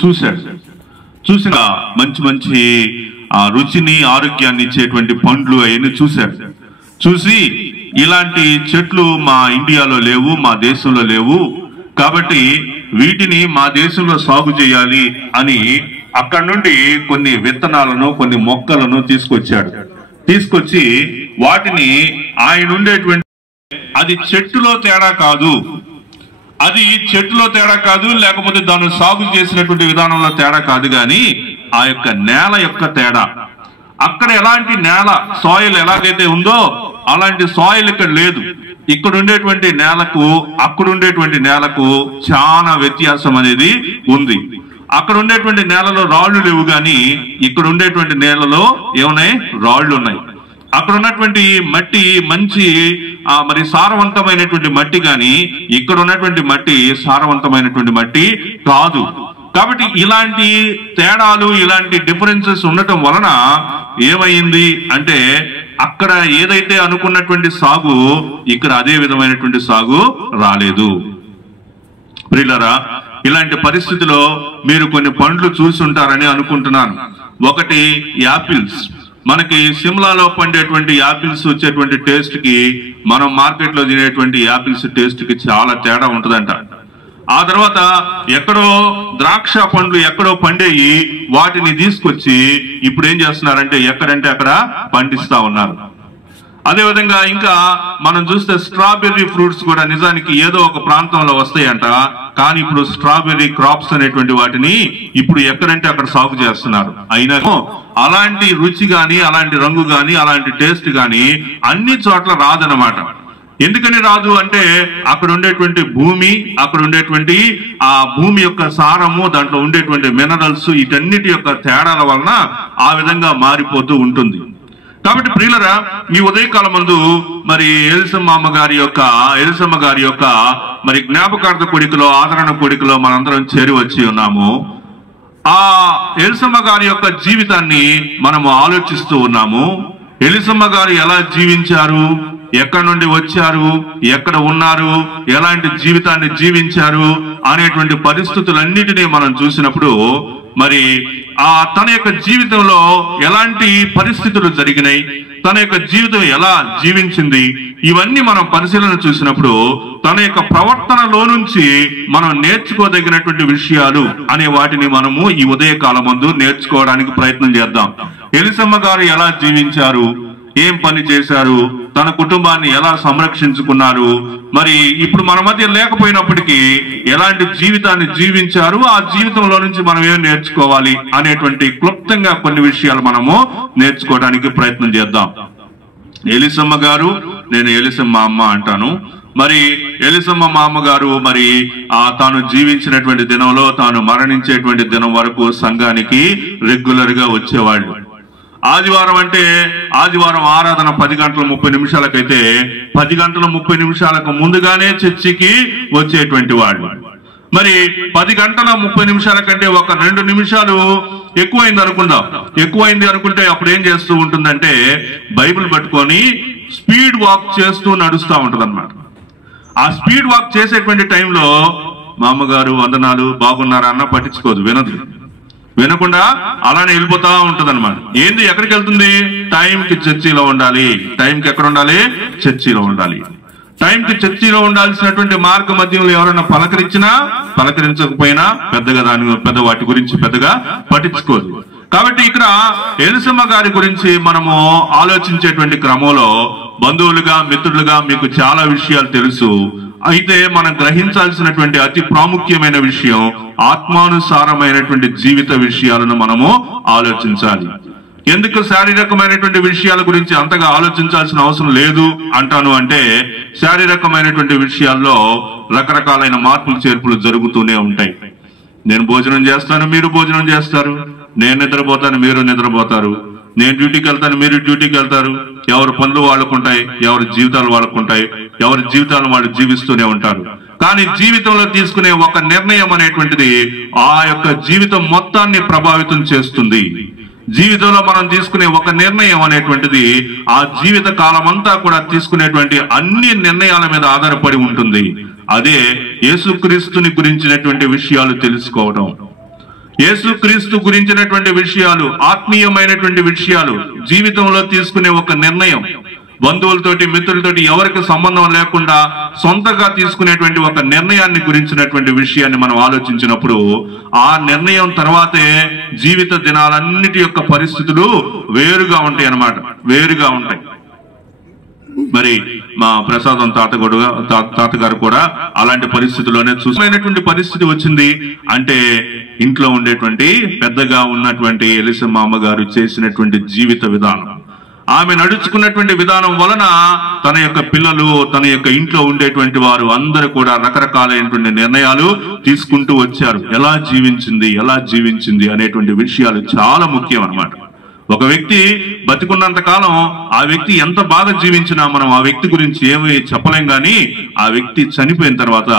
చూసిన మంచి మంచి రుచిని ఆరోగ్యాన్ని ఇచ్చేటువంటి పండ్లు అవన్నీ చూసి ఇలాంటి చెట్లు మా ఇండియాలో లేవు, మా దేశంలో లేవు, కాబట్టి వీటిని మా దేశంలో సాగు చేయాలి అని అక్కడి నుండి కొన్ని విత్తనాలను కొన్ని మొక్కలను తీసుకొచ్చి వాటిని ఆయన ఉండేటువంటి అది చెట్టులో తేడా కాదు, లేకపోతే దాన్ని సాగు చేసినటువంటి విధానంలో తేడా కాదు, కానీ ఆ యొక్క నేల యొక్క తేడా. అక్కడ ఎలాంటి నేల సాయిల్ ఎలాగైతే ఉందో అలాంటి సాయిల్ ఇక్కడ లేదు. ఇక్కడ ఉండేటువంటి నేలకు అక్కడ ఉండేటువంటి నేలకు చాలా వ్యత్యాసం అనేది ఉంది. అక్కడ ఉండేటువంటి నేలలో రాళ్లు లేవు, కానీ ఇక్కడ ఉండేటువంటి నేలలో ఏమున్నాయి? రాళ్లు ఉన్నాయి. అక్కడ ఉన్నటువంటి మట్టి మంచి మరి సారవంతమైనటువంటి మట్టి, కానీ ఇక్కడ ఉన్నటువంటి మట్టి సారవంతమైనటువంటి మట్టి కాదు. కాబట్టి ఇలాంటి తేడాలు, ఇలాంటి డిఫరెన్సెస్ ఉండటం వలన ఏమైంది అంటే అక్కడ ఏదైతే అనుకున్నటువంటి సాగు ఇక్కడ అదే విధమైనటువంటి సాగు రాలేదు. ప్రియులారా, ఇలాంటి పరిస్థితిలో మీరు కొన్ని పండ్లు చూసి ఉంటారని అనుకుంటున్నాను. ఒకటి యాపిల్స్. మనకి సిమ్లాలో పండేటువంటి యాపిల్స్ వచ్చేటువంటి టేస్ట్ కి మనం మార్కెట్ లో తినేటువంటి యాపిల్స్ టేస్ట్ కి చాలా తేడా ఉంటుందంట. ఆ తర్వాత ఎక్కడో ద్రాక్ష పండ్లు ఎక్కడో పండేయి వాటిని తీసుకొచ్చి ఇప్పుడు ఏం చేస్తున్నారంటే ఎక్కడంటే అక్కడ పండిస్తా ఉన్నారు. అదేవిధంగా ఇంకా మనం చూస్తే స్ట్రాబెర్రీ ఫ్రూట్స్ కూడా నిజానికి ఏదో ఒక ప్రాంతంలో వస్తాయంట, కానీ ఇప్పుడు స్ట్రాబెర్రీ క్రాప్స్ అనేటువంటి వాటిని ఇప్పుడు ఎక్కడంటే అక్కడ సాగు చేస్తున్నారు. అయినా అలాంటి రుచి గాని, అలాంటి రంగు గాని, అలాంటి టేస్ట్ గాని అన్ని చోట్ల రాదనమాట. ఎందుకని రాదు అంటే అక్కడ ఉండేటువంటి భూమి, అక్కడ ఉండేటువంటి ఆ భూమి యొక్క సారము, దాంట్లో ఉండేటువంటి మినరల్స్, వీటన్నిటి యొక్క తేడాల వలన ఆ విధంగా మారిపోతూ ఉంటుంది. కాబట్టి ప్రియులరా, ఈ ఉదయకాలం ముందు మరి ఎలిసమ్మ గారి యొక్క మరి జ్ఞాపకార్థ కోడికలో, ఆదరణ కోడికలో మనందరం చేరి వచ్చి ఉన్నాము. ఆ ఎలిసమ్మ గారి యొక్క జీవితాన్ని మనము ఆలోచిస్తూ ఉన్నాము. ఎలిసమ్మ గారు ఎలా జీవించారు, ఎక్కడి నుండి వచ్చారు, ఎక్కడ ఉన్నారు, ఎలాంటి జీవితాన్ని జీవించారు అనేటువంటి పరిస్థితులన్నిటినీ మనం చూసినప్పుడు మరి తన యొక్క జీవితంలో ఎలాంటి పరిస్థితులు జరిగినాయి, తన యొక్క జీవితం ఎలా జీవించింది, ఇవన్నీ మనం పరిశీలన చూసినప్పుడు తన యొక్క ప్రవర్తనలో నుంచి మనం నేర్చుకోదగినటువంటి విషయాలు అనే వాటిని మనము ఈ ఉదయకాలం ముందు నేర్చుకోవడానికి ప్రయత్నం చేద్దాం. ఎలిసమ్మ గారు ఎలా జీవించారు, ఏం పని చేశారు, తన కుటుంబాన్ని ఎలా సంరక్షించుకున్నారు, మరి ఇప్పుడు మన మధ్య లేకపోయినప్పటికీ ఎలాంటి జీవితాన్ని జీవించారు, ఆ జీవితంలో నుంచి మనం ఏం నేర్చుకోవాలి అనేటువంటి క్లుప్తంగా కొన్ని విషయాలు మనము నేర్చుకోవడానికి ప్రయత్నం చేద్దాం. ఎలిసమ్మ గారు, నేను ఎలిసమ్మ అమ్మ అంటాను. మరి ఎలిసమ్మ మా అమ్మగారు మరి తాను జీవించినటువంటి దినంలో, తాను మరణించేటువంటి దినం వరకు సంఘానికి రెగ్యులర్ గా వచ్చేవాళ్ళు. ఆదివారం అంటే ఆదివారం ఆరాధన 10:30 10:30 ముందుగానే చర్చికి వచ్చేటువంటి వాళ్ళు. మరి 10:30 కంటే ఒక 2 నిమిషాలు ఎక్కువైంది అనుకుంటే అప్పుడు ఏం చేస్తూ ఉంటుందంటే బైబిల్ పట్టుకొని స్పీడ్ వాక్ చేస్తూ నడుస్తూ ఉంటది అన్నమాట. ఆ స్పీడ్ వాక్ చేసేటువంటి టైంలో మా అమ్మగారు వందనాలు బాగున్నారా అన్న పట్టించుకోదు, వినకుండా అలానే వెళ్ళిపోతా ఉంటది అనమాట. ఏంది, ఎక్కడికి వెళ్తుంది? టైంకి చర్చిలో ఉండాలి. టైంకి ఎక్కడ ఉండాలి? చర్చిలో ఉండాలి. టైంకి చర్చిలో ఉండాల్సినటువంటి మార్గ మధ్యంలో ఎవరైనా పలకరించకపోయినా పెద్ద వాటి గురించి పెద్దగా పట్టించుకోదు. కాబట్టి ఇక్కడ ఎలిసమ్మ గారి గురించి మనము ఆలోచించేటువంటి క్రమంలో బంధువులుగా, మిత్రులుగా మీకు చాలా విషయాలు తెలుసు. అయితే మనం గ్రహించాల్సినటువంటి అతి ప్రాముఖ్యమైన విషయం ఆత్మానుసారమైనటువంటి జీవిత విషయాలను మనము ఆలోచించాలి. ఎందుకు శారీరకమైనటువంటి విషయాల గురించి అంతగా ఆలోచించాల్సిన అవసరం లేదు అంటాను అంటే శారీరకమైనటువంటి విషయాల్లో రకరకాలైన మార్పులు చేర్పులు జరుగుతూనే ఉంటాయి. నేను భోజనం చేస్తాను, మీరు భోజనం చేస్తారు. నేను నిద్రపోతాను, మీరు నిద్రపోతారు. నేను డ్యూటీకి వెళ్తాను, మీరు డ్యూటీకి వెళ్తారు. ఎవరి పనులు వాళ్ళకుంటాయి, ఎవరి జీవితాలు వాళ్ళకుంటాయి, ఎవరి జీవితాలు వాళ్ళు జీవిస్తూనే ఉంటారు. కానీ జీవితంలో తీసుకునే ఒక నిర్ణయం అనేటువంటిది ఆ యొక్క జీవితం మొత్తాన్ని ప్రభావితం చేస్తుంది. జీవితంలో మనం తీసుకునే ఒక నిర్ణయం అనేటువంటిది ఆ జీవిత కాలం అంతా కూడా తీసుకునేటువంటి అన్ని నిర్ణయాల మీద ఆధారపడి ఉంటుంది. అదే యేసుక్రీస్తుని గురించినటువంటి విషయాలు తెలుసుకోవడం. యేసుక్రీస్తు గురించినటువంటి విషయాలు, ఆత్మీయమైనటువంటి విషయాలు, జీవితంలో తీసుకునే ఒక నిర్ణయం, బంధువులతోటి మిత్రులతోటి ఎవరికి సంబంధం లేకుండా సొంతగా తీసుకునేటువంటి ఒక నిర్ణయాన్ని గురించినటువంటి విషయాన్ని మనం ఆలోచించినప్పుడు ఆ నిర్ణయం తర్వాతే జీవిత దినాలన్నిటి యొక్క పరిస్థితులు వేరుగా ఉంటాయి అన్నమాట, వేరుగా ఉంటాయి. మరి మా ప్రసాదం తాతగారు కూడా అలాంటి పరిస్థితుల్లోనే చూసినటువంటి పరిస్థితి వచ్చింది. అంటే ఇంట్లో ఉండేటువంటి పెద్దగా ఉన్నటువంటి ఎలిసమ్మ అమ్మగారు చేసినటువంటి జీవిత విధానం, ఆమె నడుచుకున్నటువంటి విధానం వలన తన యొక్క పిల్లలు, తన యొక్క ఇంట్లో ఉండేటువంటి వారు అందరూ కూడా రకరకాలైనటువంటి నిర్ణయాలు తీసుకుంటూ వచ్చారు. ఎలా జీవించింది అనేటువంటి విషయాలు చాలా ముఖ్యం అన్నమాట. ఒక వ్యక్తి బతికున్నంత కాలం ఆ వ్యక్తి ఎంత బాగా జీవించినా మనం ఆ వ్యక్తి గురించి ఏమి చెప్పలేం, కానీ ఆ వ్యక్తి చనిపోయిన తర్వాత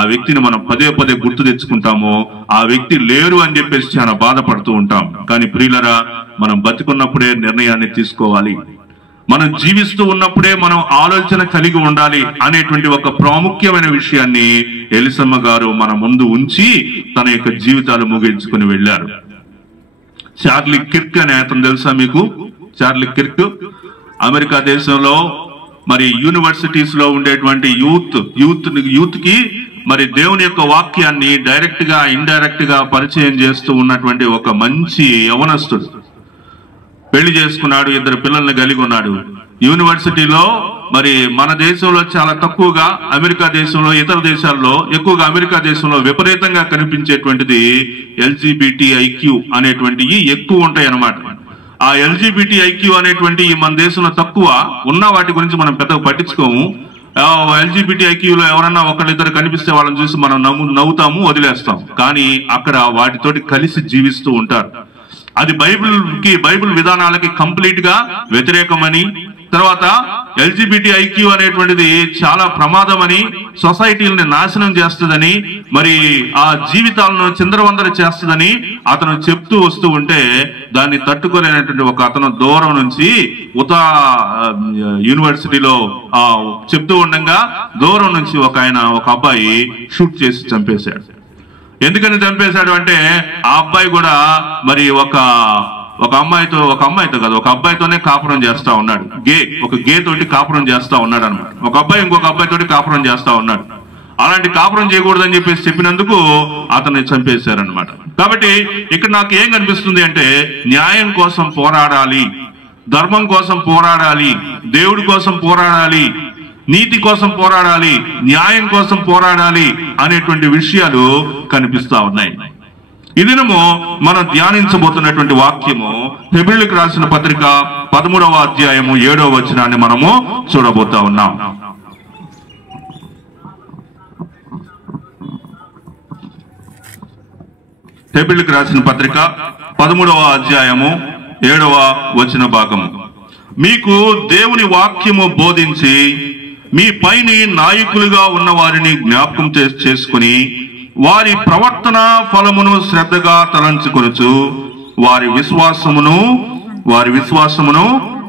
ఆ వ్యక్తిని మనం పదే పదే గుర్తు తెచ్చుకుంటాము. ఆ వ్యక్తి లేరు అని చెప్పేసి చాలా బాధపడుతూ ఉంటాం. కానీ ప్రియులరా, మనం బతికున్నప్పుడే నిర్ణయాన్ని తీసుకోవాలి. మనం జీవిస్తూ ఉన్నప్పుడే మనం ఆలోచన కలిగి ఉండాలి అనేటువంటి ఒక ప్రాముఖ్యమైన విషయాన్ని ఎలిసమ్మ గారు మన ముందు ఉంచి తన యొక్క జీవితాలు ముగించుకుని వెళ్ళారు. చార్లీ కిర్క్ అనే అతను తెలుసా మీకు? చార్లీ కిర్క్ అమెరికా దేశంలో మరి యూనివర్సిటీస్ లో ఉండేటువంటి యూత్ కి మరి దేవుని యొక్క వాక్యాన్ని డైరెక్ట్ గా ఇండైరెక్ట్ గా పరిచయం చేస్తూ ఉన్నటువంటి ఒక మంచి యవనస్తుడు. పెళ్లి చేసుకున్నాడు, 2 పిల్లల్ని కలిగి ఉన్నాడు. యూనివర్సిటీలో మరి మన దేశంలో చాలా తక్కువగా, అమెరికా దేశంలో, ఇతర దేశాల్లో ఎక్కువగా, అమెరికా దేశంలో విపరీతంగా కనిపించేటువంటిది LGBTIQ అనేటువంటివి ఎక్కువ ఉంటాయి అన్నమాట. ఆ LGBTIQ అనేటువంటి మన దేశంలో తక్కువ ఉన్న వాటి గురించి మనం పెద్దగా పట్టించుకోము. LGBTIQలో ఎవరన్నా ఒకళ్ళిద్దరు కనిపిస్తే వాళ్ళని చూసి మనం నవ్వుతాము, వదిలేస్తాం. కానీ అక్కడ వాటితోటి కలిసి జీవిస్తూ ఉంటారు. అది బైబిల్ విధానాలకి కంప్లీట్ గా వ్యతిరేకమని, తర్వాత LGBTIQ అనేటువంటిది చాలా ప్రమాదమని, సొసైటీలని నాశనం చేస్తుందని, మరి ఆ జీవితాలను చిందరవందర చేస్తుందని అతను చెప్తూ వస్తూ ఉంటే దాన్ని తట్టుకోలేనటువంటి ఒక అతను దూరం నుంచి యూనివర్సిటీలో చెప్తూ ఉండగా దూరం నుంచి ఒక అబ్బాయి షూట్ చేసి చంపేశాడు. ఎందుకని చంపేశాడు అంటే ఆ అబ్బాయి కూడా మరి ఒక అబ్బాయితోనే కాపురం చేస్తా ఉన్నాడు. ఒక గే తోటి కాపురం చేస్తా ఉన్నాడు అనమాట. ఒక అబ్బాయి ఇంకొక అబ్బాయితోటి కాపురం చేస్తా ఉన్నాడు. అలాంటి కాపురం చేయకూడదని చెప్పేసి చెప్పినందుకు అతన్ని చంపేశారనమాట. కాబట్టి ఇక్కడ నాకు ఏం కనిపిస్తుంది అంటే న్యాయం కోసం పోరాడాలి, ధర్మం కోసం పోరాడాలి, దేవుడి కోసం పోరాడాలి, నీతి కోసం పోరాడాలి, న్యాయం కోసం పోరాడాలి అనేటువంటి విషయాలు కనిపిస్తా ఉన్నాయి. ఈ దినము మనం ధ్యానించబోతున్నటువంటి వాక్యము హెబ్రీయులకు రాసిన పత్రిక 13వ అధ్యాయము 7వ వచనాన్ని మనము చూడబోతా ఉన్నాం. హెబ్రీయులకు రాసిన పత్రిక 13వ అధ్యాయము 7వ వచన భాగము. మీకు దేవుని వాక్యము బోధించి మీ పైని నాయకులుగా ఉన్న వారిని జ్ఞాపకం చేసుకుని వారి ప్రవర్తన ఫలమును శ్రద్ధగా తలంచుకొనుచు వారి విశ్వాసమును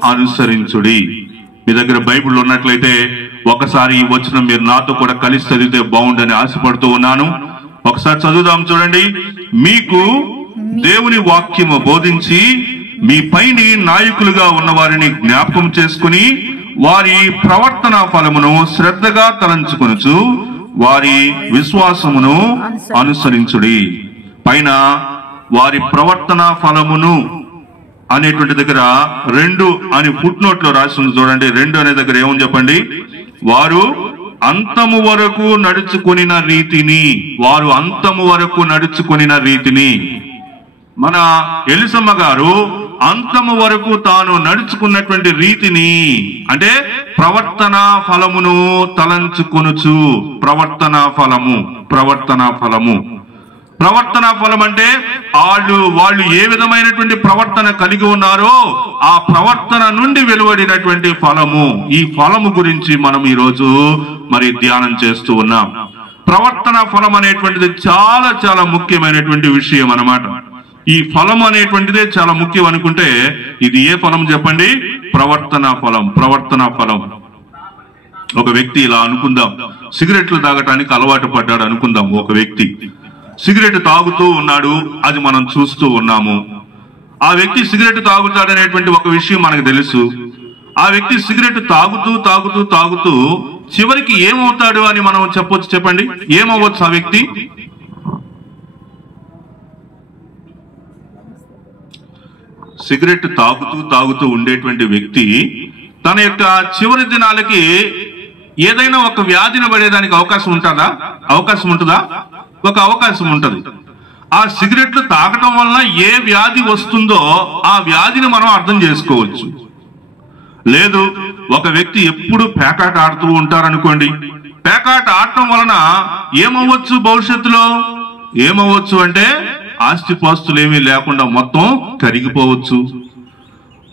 అనుసరించుడి. మీ దగ్గర బైబిల్ ఉన్నట్లయితే ఒకసారి ఈ వచనం మీరు నాతో కూడా కలిసి చదివితే బాగుండని ఆశపడుతూ ఉన్నాను. ఒకసారి చదువుదాం, చూడండి. మీకు దేవుని వాక్యము బోధించి మీ పైని నాయకులుగా ఉన్న వారిని జ్ఞాపకం చేసుకుని వారి ప్రవర్తన ఫలమును శ్రద్ధగా తలంచుకొనుచు వారి విశ్వాసమును అనుసరించుడి. పైన వారి ప్రవర్తన ఫలమును అనేటువంటి దగ్గర 2 అని ఫుట్ నోట్ లో రాసి ఉంది, చూడండి. 2 అనే దగ్గర ఏమని చెప్పండి? వారు అంతము వరకు నడుచుకొనిన రీతిని. మన ఎలిసమ్మ గారు అంతము వరకు తాను నడుచుకున్నటువంటి రీతిని, అంటే ప్రవర్తన ఫలమును తలంచుకొనుచు. ప్రవర్తన ఫలం అంటే వాళ్ళు ఏ విధమైనటువంటి ప్రవర్తన కలిగి ఉన్నారో ఆ ప్రవర్తన నుండి వెలువడినటువంటి ఫలము. ఈ ఫలము గురించి మనం ఈరోజు మరి ధ్యానం చేస్తూ ఉన్నాం. ప్రవర్తన ఫలం అనేటువంటిది చాలా చాలా ముఖ్యమైనటువంటి విషయం అన్నమాట. ఈ ఫలం అనేటువంటిదే చాలా ముఖ్యం అనుకుంటే ఇది ఏ ఫలం చెప్పండి? ప్రవర్తన ఫలం. ఒక వ్యక్తి ఇలా అనుకుందాం, సిగరెట్లు తాగటానికి అలవాటు పడ్డాడు అనుకుందాం. ఒక వ్యక్తి సిగరెట్ తాగుతూ ఉన్నాడు, అది మనం చూస్తూ ఉన్నాము. ఆ వ్యక్తి సిగరెట్ తాగుతాడనేటువంటి ఒక విషయం మనకు తెలుసు. ఆ వ్యక్తి సిగరెట్ తాగుతూ తాగుతూ తాగుతూ చివరికి ఏమవుతాడు అని మనం చెప్పొచ్చు? చెప్పండి, ఏమవ్వచ్చు ఆ వ్యక్తి? సిగరెట్ తాగుతూ తాగుతూ ఉండేటువంటి వ్యక్తి తన యొక్క చివరి దినాలకి ఏదైనా ఒక వ్యాధిని పడేదానికి అవకాశం ఉంటుందా? అవకాశం ఉంటుందా? ఒక అవకాశం ఉంటుంది. ఆ సిగరెట్లు తాగటం వలన ఏ వ్యాధి వస్తుందో ఆ వ్యాధిని మనం అర్థం చేసుకోవచ్చు. లేదు, ఒక వ్యక్తి ఎప్పుడు పేకాట ఆడుతూ ఉంటారనుకోండి, పేకాట ఆడటం వలన ఏమవ్వచ్చు? భవిష్యత్తులో ఏమవ్వచ్చు అంటే ఆస్తిపాస్తులు ఏమీ లేకుండా మొత్తం కరిగిపోవచ్చు,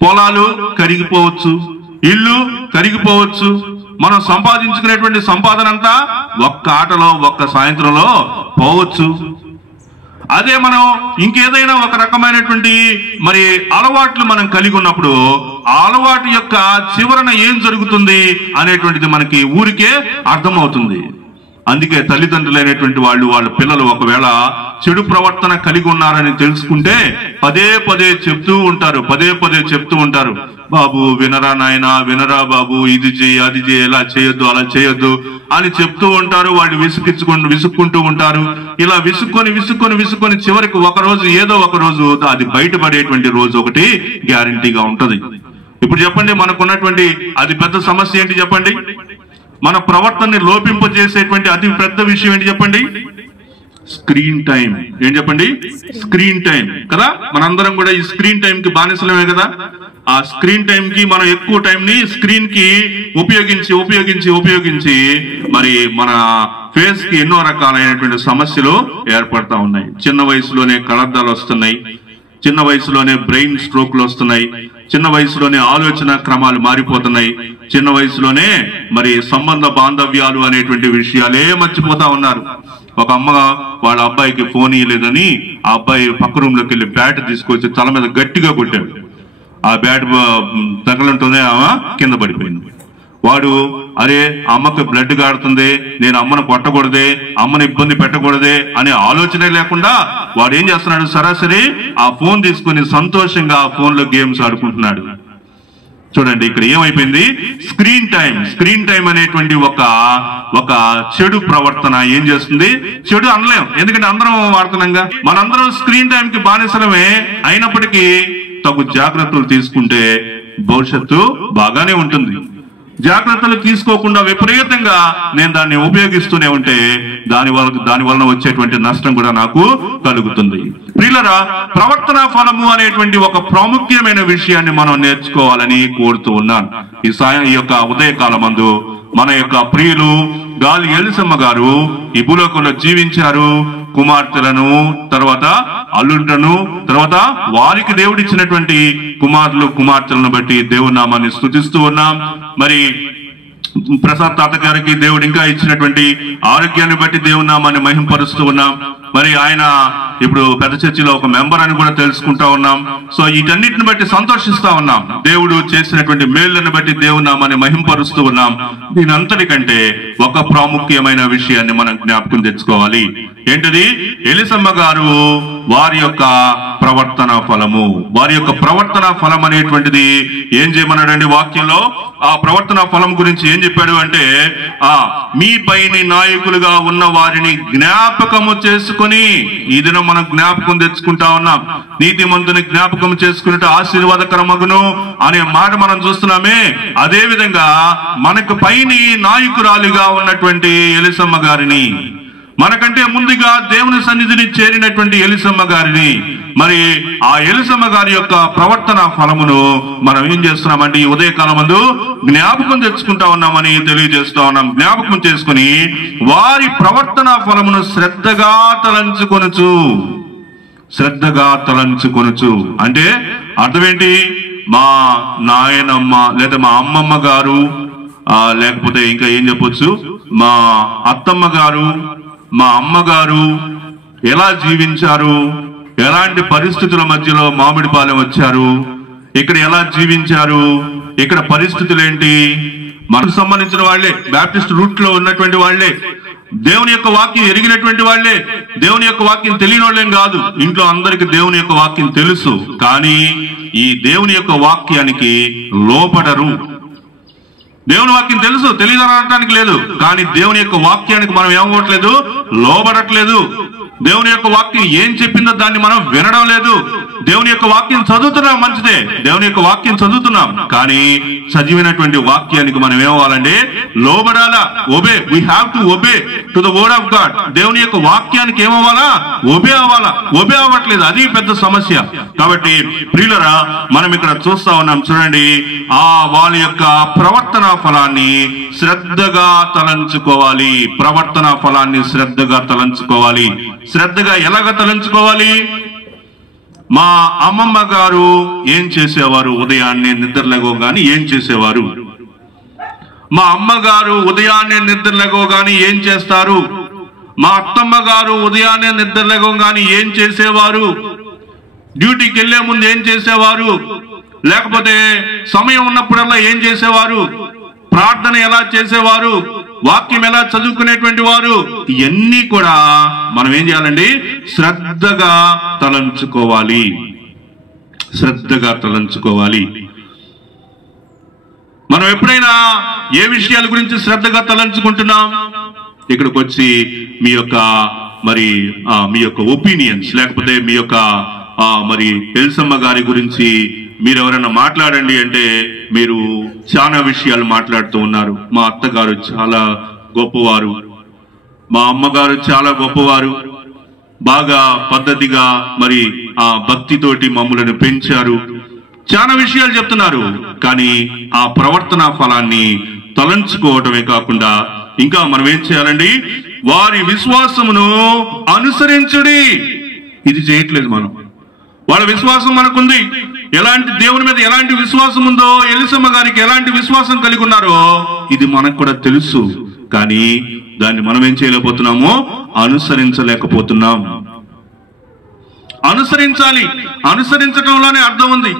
పొలాలు కరిగిపోవచ్చు, ఇల్లు కరిగిపోవచ్చు, మనం సంపాదించుకునేటువంటి సంపాదన అంతా ఒక్క ఆటలో ఒక్క సాయంత్రంలో పోవచ్చు. అదే మనం ఇంకేదైనా ఒక రకమైనటువంటి మరి అలవాట్లు మనం కలిగి ఉన్నప్పుడు ఆ అలవాటు యొక్క చివరన ఏం జరుగుతుంది అనేటువంటిది మనకి ఊరికే అర్థమవుతుంది. అందుకే తల్లిదండ్రులైనటువంటి వాళ్ళు వాళ్ళ పిల్లలు ఒకవేళ చెడు ప్రవర్తన కలిగి ఉన్నారని తెలుసుకుంటే పదే పదే చెప్తూ ఉంటారు, బాబు వినరా నాయనా, వినరా బాబు, ఇది చేయి అది చేయి, ఇలా చేయొద్దు అలా చేయొద్దు అని చెప్తూ ఉంటారు. వాళ్ళు విసుక్కుంటూ ఉంటారు. ఇలా విసుక్కొని చివరికి ఒకరోజు ఏదో ఒక రోజు అది బయటపడేటువంటి రోజు ఒకటి గ్యారంటీగా ఉంటది. ఇప్పుడు చెప్పండి, మనకున్నటువంటి అతి పెద్ద సమస్య ఏంటి చెప్పండి? మన ప్రవర్తనని లోపింపజేసేటువంటి అతి పెద్ద విషయం ఏంటి చెప్పండి? Screen time. ఏం చెప్పండి? స్క్రీన్ టైం కదా. మనందరం కూడా ఈ స్క్రీన్ టైం కి బానిసలమే కదా. ఆ స్క్రీన్ టైం కి మనం ఎక్కువ టైం ని స్క్రీన్ కి ఉపయోగించి మరి మన ఫేస్ కి ఎన్నో రకాలైనటువంటి సమస్యలు ఏర్పడతా ఉన్నాయి. చిన్న వయసులోనే కళ్ళద్దాలు వస్తున్నాయి, చిన్న వయసులోనే బ్రెయిన్ స్ట్రోక్లు వస్తున్నాయి, చిన్న వయసులోనే ఆలోచన క్రమాలు మారిపోతున్నాయి, చిన్న వయసులోనే మరి సంబంధ బాంధవ్యాలు అనేటువంటి విషయాలే మర్చిపోతా ఉన్నారు. ఒక అమ్మ వాళ్ళ అబ్బాయికి ఫోన్ ఇవ్వలేదని ఆ అబ్బాయి పక్క రూమ్ లోకి వెళ్ళి బ్యాట్ తీసుకొచ్చి తల మీద గట్టిగా కొట్టాడు. ఆ బ్యాట్ తగలంటూనే ఆమె కింద పడిపోయింది. వాడు అరే అమ్మకి బ్లడ్ గాడుతుంది, నేను అమ్మను కొట్టకూడదే, అమ్మని ఇబ్బంది పెట్టకూడదే అనే ఆలోచనే లేకుండా వాడు ఏం చేస్తున్నాడు? సరాసరి ఆ ఫోన్ తీసుకుని సంతోషంగా ఆ ఫోన్ లో గేమ్స్ ఆడుకుంటున్నాడు. చూడండి, ఇక్కడ ఏమైపోయింది? స్క్రీన్ టైం అనేటువంటి ఒక చెడు ప్రవర్తన ఏం చేస్తుంది? చెడు అనలేం, ఎందుకంటే అందరం వాడుతున్నాంగా. మనందరం స్క్రీన్ టైం కి బానిసలమే. అయినప్పటికీ తగు జాగ్రత్తలు తీసుకుంటే భవిష్యత్తు బాగానే ఉంటుంది. జాగ్రత్తలు తీసుకోకుండా విపరీతంగా నేను దాన్ని ఉపయోగిస్తూనే ఉంటే దాని వలన వచ్చేటువంటి నష్టం కూడా నాకు కలుగుతుంది. ప్రియులరా, ప్రవర్తన ఫలము అనేటువంటి ఒక ప్రాముఖ్యమైన విషయాన్ని మనం నేర్చుకోవాలని కోరుతూ ఉన్నాను. ఈ యొక్క ఉదయకాలమందు మన యొక్క ప్రియులు గాలి ఎలిసమ్మ గారు ఈ భూలోకంలో జీవించారు. కుమార్తెలను, తర్వాత అల్లుండ్లను, తర్వాత వారికి దేవుడిచ్చినటువంటి కుమార్తెలను బట్టి దేవుని నామాన్ని స్తుతిస్తూ ఉన్నాం. మరి ప్రసాద్ తాత గారికి దేవుడు ఇంకా ఇచ్చినటువంటి ఆరోగ్యాన్ని బట్టి దేవుని నామాన్ని మహింపరుస్తూ ఉన్నాం. మరి ఆయన ఇప్పుడు పెద్ద చర్చిలో ఒక మెంబర్ అని కూడా తెలుసుకుంటా ఉన్నాం. సో వీటన్నిటిని బట్టి సంతోషిస్తా ఉన్నాం. దేవుడు చేసినటువంటి మేళ్లను బట్టి దేవుని నామాన్ని మహింపరుస్తూ ఉన్నాం. దీని అంతటికంటే ఒక ప్రాముఖ్యమైన విషయాన్ని మనం జ్ఞాపకం తెచ్చుకోవాలి. ఏంటిది? ఎలిసమ్మ గారు వారి యొక్క ప్రవర్తన ఫలం అనేటువంటిది ఏం చేయమన్నాడండి వాక్యంలో? ఆ ప్రవర్తన ఫలం గురించి ఏం చెప్పాడు అంటే, మీ పైని నాయకులుగా ఉన్న వారిని జ్ఞాపకము చేసుకుని, ఈ దినం మనం జ్ఞాపకం తెచ్చుకుంటా ఉన్నాం. నీతిమంతుని జ్ఞాపకం చేసుకున్నట్టు ఆశీర్వాదకరమగును అనే మాట మనం చూస్తున్నామే. అదే విధంగా మనకు పైని నాయకురాలిగా ఉన్నటువంటి ఎలిసమ్మ గారిని, మనకంటే ముందుగా దేవుని సన్నిధిని చేరినటువంటి ఎలిసమ్మ గారిని, మరి ఆ ఎలిసమ్మ గారి యొక్క ప్రవర్తన ఫలమును మనం ఏం చేస్తున్నామంటే ఈ ఉదయకాలం ముందు జ్ఞాపకం తెచ్చుకుంటా ఉన్నామని తెలియజేస్తా ఉన్నాం. జ్ఞాపకం చేసుకుని వారి ప్రవర్తన ఫలమును శ్రద్ధగా తలంచుకొనుచు అంటే అర్థం ఏంటి? మా నాయనమ్మ లేదా మా అమ్మమ్మ గారు, లేకపోతే ఇంకా ఏం చెప్పొచ్చు, మా అత్తమ్మ గారు, మా అమ్మగారు ఎలా జీవించారు, ఎలాంటి పరిస్థితుల మధ్యలో మామిడిపాలెం వచ్చారు, ఇక్కడ ఎలా జీవించారు, ఇక్కడ పరిస్థితులు ఏంటి, మనకు సంబంధించిన వాళ్లే, బ్యాప్టిస్ట్ రూట్ లో ఉన్నటువంటి వాళ్లే, దేవుని యొక్క వాక్యం ఎరిగినటువంటి వాళ్ళే, దేవుని యొక్క వాక్యం తెలియని వాళ్ళేం కాదు. ఇంట్లో అందరికి దేవుని యొక్క వాక్యం తెలుసు, కానీ ఈ దేవుని యొక్క వాక్యానికి లోపడరు. దేవుని వాక్యం తెలుసు, తెలియదనడానికి లేదు, కానీ దేవుని యొక్క వాక్యానికి మనం ఏమవ్వట్లేదు, లోబడట్లేదు. దేవుని యొక్క వాక్యం ఏం చెప్పిందో దాన్ని మనం వినడం లేదు. దేవుని యొక్క వాక్యం చదువుతున్నాం, మంచిదే, దేవుని యొక్క వాక్యం చదువుతున్నాం, కానీ చదివినటువంటి వాక్యానికి మనం ఏమవ్వాలంటే లోబడాలా. Obey, we have to obey to the word of God. దేవుని యొక్క వాక్యానికి ఏమవ్వాలా, ఒబే అవ్వాలా. ఒబే అవ్వట్లేదు, అది పెద్ద సమస్య. కాబట్టి ప్రియులరా, మనం ఇక్కడ చూస్తా ఉన్నాం, చూడండి, వాళ్ళ యొక్క ప్రవర్తన ఫలాన్ని శ్రద్ధగా తలంచుకోవాలి. ప్రవర్తన ఫలాన్ని శ్రద్ధగా తలంచుకోవాలి. శ్రద్ధగా ఎలాగ తలంచుకోవాలి? మా అమ్మమ్మ గారు ఏం చేసేవారు? ఉదయాన్నే నిద్రలేగోగాని ఏం చేసేవారు? మా అమ్మగారు ఉదయాన్నే నిద్రలేగోగాని ఏం చేస్తారు? మా అత్తమ్మ గారు ఉదయాన్నే నిద్రలేగోగాని ఏం చేసేవారు? డ్యూటీకి వెళ్లే ముందు ఏం చేసేవారు? లేకపోతే సమయం ఉన్నప్పుడల్లా ఏం చేసేవారు? ప్రార్థన ఎలా చేసేవారు? వాక్యం ఎలా చదువుకునేటువంటి వారు? ఇవన్నీ కూడా మనం ఏం చేయాలండి? శ్రద్ధగా తలంచుకోవాలి. శ్రద్ధగా తలంచుకోవాలి. మనం ఎప్పుడైనా ఏ విషయాల గురించి శ్రద్ధగా తలంచుకుంటున్నాం? ఇక్కడికి వచ్చి మీ యొక్క ఒపీనియన్స్, లేకపోతే మీ యొక్క ఎల్సమ్మ గారి గురించి మీరు ఎవరైనా మాట్లాడండి అంటే మీరు చాలా విషయాలు మాట్లాడుతూ ఉన్నారు. మా అత్తగారు చాలా గొప్పవారు, మా అమ్మగారు చాలా గొప్పవారు, బాగా పద్ధతిగా భక్తితోటి మమ్మల్ని పెంచారు, చాలా విషయాలు చెప్తున్నారు. కానీ ఆ ప్రవర్తన ఫలాన్ని తలంచుకోవటమే కాకుండా ఇంకా మనం ఏం చేయాలండి? వారి విశ్వాసమును అనుసరించుడి. ఇది చేయట్లేదు మనం. వాళ్ళ విశ్వాసం మనకుంది. ఎలాంటి దేవుని మీద ఎలాంటి విశ్వాసం ఉందో, ఎలిసమ్మ గారికి ఎలాంటి విశ్వాసం కలిగి ఉన్నారో ఇది మనకు కూడా తెలుసు. కానీ దాన్ని మనం ఏం చేయలేకపోతున్నామో, అనుసరించలేకపోతున్నాం. అనుసరించాలి. అనుసరించడంలోనే అర్థం ఉంది.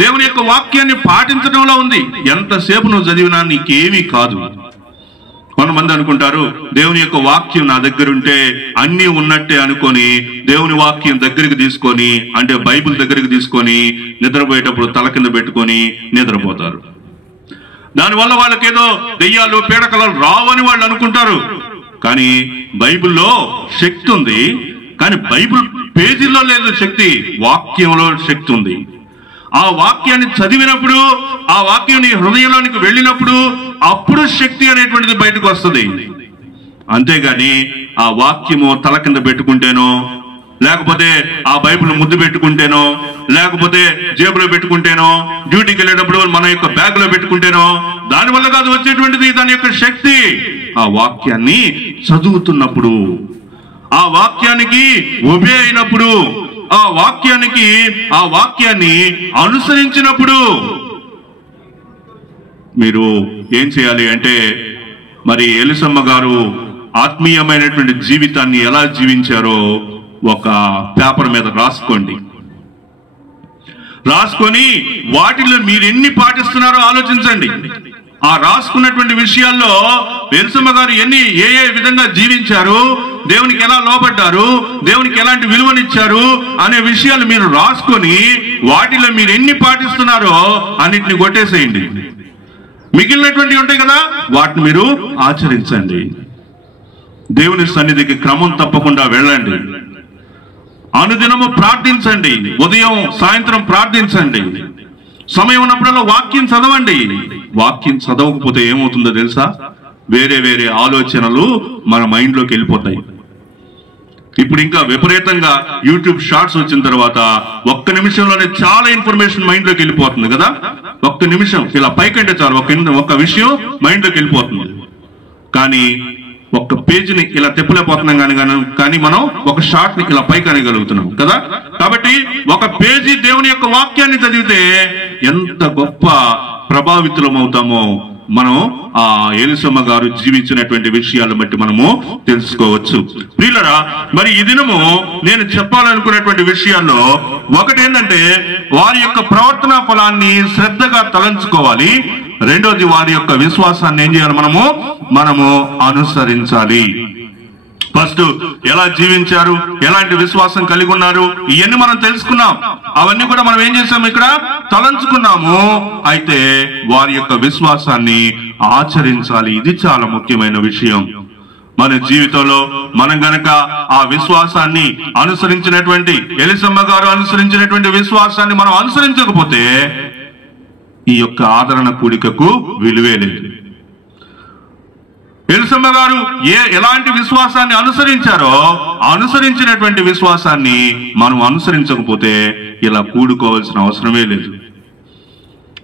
దేవుని యొక్క వాక్యాన్ని పాటించడంలో ఉంది. ఎంతసేపు నువ్వు చదివినా నీకేమీ కాదు. కొంతమంది అనుకుంటారు, దేవుని యొక్క వాక్యం నా దగ్గర ఉంటే అన్ని ఉన్నట్టే అనుకొని దేవుని వాక్యం దగ్గరికి తీసుకొని, అంటే బైబిల్ దగ్గరికి తీసుకొని నిద్రపోయేటప్పుడు తల కింద పెట్టుకొని నిద్రపోతారు. దానివల్ల వాళ్ళకేదో దెయ్యాలు పీడకలలు రావని వాళ్ళు అనుకుంటారు. కానీ బైబిల్లో శక్తి ఉంది. కానీ బైబిల్ పేజీల్లో లేదు శక్తి, వాక్యంలో శక్తి ఉంది. ఆ వాక్యాన్ని చదివినప్పుడు, ఆ వాక్యం నీ హృదయంలోనికి వెళ్ళినప్పుడు అప్పుడు శక్తి అనేటువంటిది బయటకు వస్తుంది. అంతేగాని ఆ వాక్యము తల కింద పెట్టుకుంటేనో, లేకపోతే ఆ బైబిల్ ముద్దు పెట్టుకుంటేనో, లేకపోతే జేబులో పెట్టుకుంటేనో, డ్యూటీకి వెళ్ళేటప్పుడు మన యొక్క బ్యాగ్ లో పెట్టుకుంటేనో దానివల్ల కాదు వచ్చేటువంటిది దాని యొక్క శక్తి. ఆ వాక్యాన్ని చదువుతున్నప్పుడు, ఆ వాక్యానికి ఒబే అయినప్పుడు, ఆ వాక్యాన్ని అనుసరించినప్పుడు మీరు ఏం చేయాలి అంటే, ఎలిసమ్మ గారు ఆత్మీయమైనటువంటి జీవితాన్ని ఎలా జీవించారో ఒక పేపర్ మీద రాసుకోండి. రాసుకొని వాటిలో మీరు ఎన్ని పాటిస్తున్నారో ఆలోచించండి. ఆ రాసుకున్నటువంటి విషయాల్లో ఎలిసమ్మ గారు ఏ విధంగా జీవించారు, దేవునికి ఎలా లోబడ్డారు, దేవునికి ఎలాంటి విలువనిచ్చారు అనే విషయాలు మీరు రాసుకొని వాటిలో మీరు ఎన్ని పాటిస్తున్నారో అన్నిటిని కొట్టేసేయండి. మిగిలినటువంటి ఉంటాయి కదా, వాటిని మీరు ఆచరించండి. దేవుని సన్నిధికి క్రమం తప్పకుండా వెళ్ళండి. అనుదినము ప్రార్థించండి. ఉదయం సాయంత్రం ప్రార్థించండి. సమయం ఉన్నప్పుడల్లా వాక్యం చదవండి. వాక్యం చదవకపోతే ఏమవుతుందో తెలుసా? వేరే వేరే ఆలోచనలు మన మైండ్లోకి వెళ్ళిపోతాయి. ఇప్పుడు ఇంకా విపరీతంగా యూట్యూబ్ షార్ట్స్ వచ్చిన తర్వాత ఒక్క నిమిషంలోనే చాలా ఇన్ఫర్మేషన్ మైండ్లోకి వెళ్ళిపోతుంది కదా. ఒక్క నిమిషం ఇలా పైకంటే చాలు, ఒక విషయం మైండ్లోకి వెళ్ళిపోతుంది. కానీ ఒక్క పేజీని ఇలా తిప్పలేకపోతున్నాం కానీ మనం ఒక షార్ట్ ని ఇలా పైకి అనగలుగుతున్నాం కదా. కాబట్టి ఒక పేజీ దేవుని యొక్క వాక్యాన్ని చదివితే ఎంత గొప్ప ప్రభావితులం అవుతామో మనం ఆ ఎలిసమ్మ గారు జీవించినటువంటి విషయాలను బట్టి మనము తెలుసుకోవచ్చు. ప్రియులరా, ఈ దినము నేను చెప్పాలనుకున్నటువంటి విషయాల్లో ఒకటి ఏంటంటే, వారి యొక్క ప్రవర్తన ఫలాన్ని శ్రద్ధగా తలంచుకోవాలి. రెండోది, వారి యొక్క విశ్వాసాన్ని ఏం చేయాలి? మనము అనుసరించాలి. ఫస్ట్ ఎలా జీవించారు, ఎలాంటి విశ్వాసం కలిగి ఉన్నారు, ఇవన్నీ మనం తెలుసుకున్నాం. అవన్నీ కూడా మనం ఏం చేసాము, ఇక్కడ తలంచుకున్నాము. అయితే వారి యొక్క విశ్వాసాన్ని ఆచరించాలి. ఇది చాలా ముఖ్యమైన విషయం. మన జీవితంలో మనం గనక ఆ విశ్వాసాన్ని అనుసరించినటువంటి, ఎలిసమ్మ గారు అనుసరించినటువంటి విశ్వాసాన్ని మనం అనుసరించకపోతే ఈ యొక్క ఆదరణ కూడికకు విలువే లేదు. ఎలిసమ్మ గారు ఎలాంటి విశ్వాసాన్ని అనుసరించారో, అనుసరించినటువంటి విశ్వాసాన్ని మనం అనుసరించకపోతే ఇలా కూడుకోవాల్సిన అవసరమే లేదు.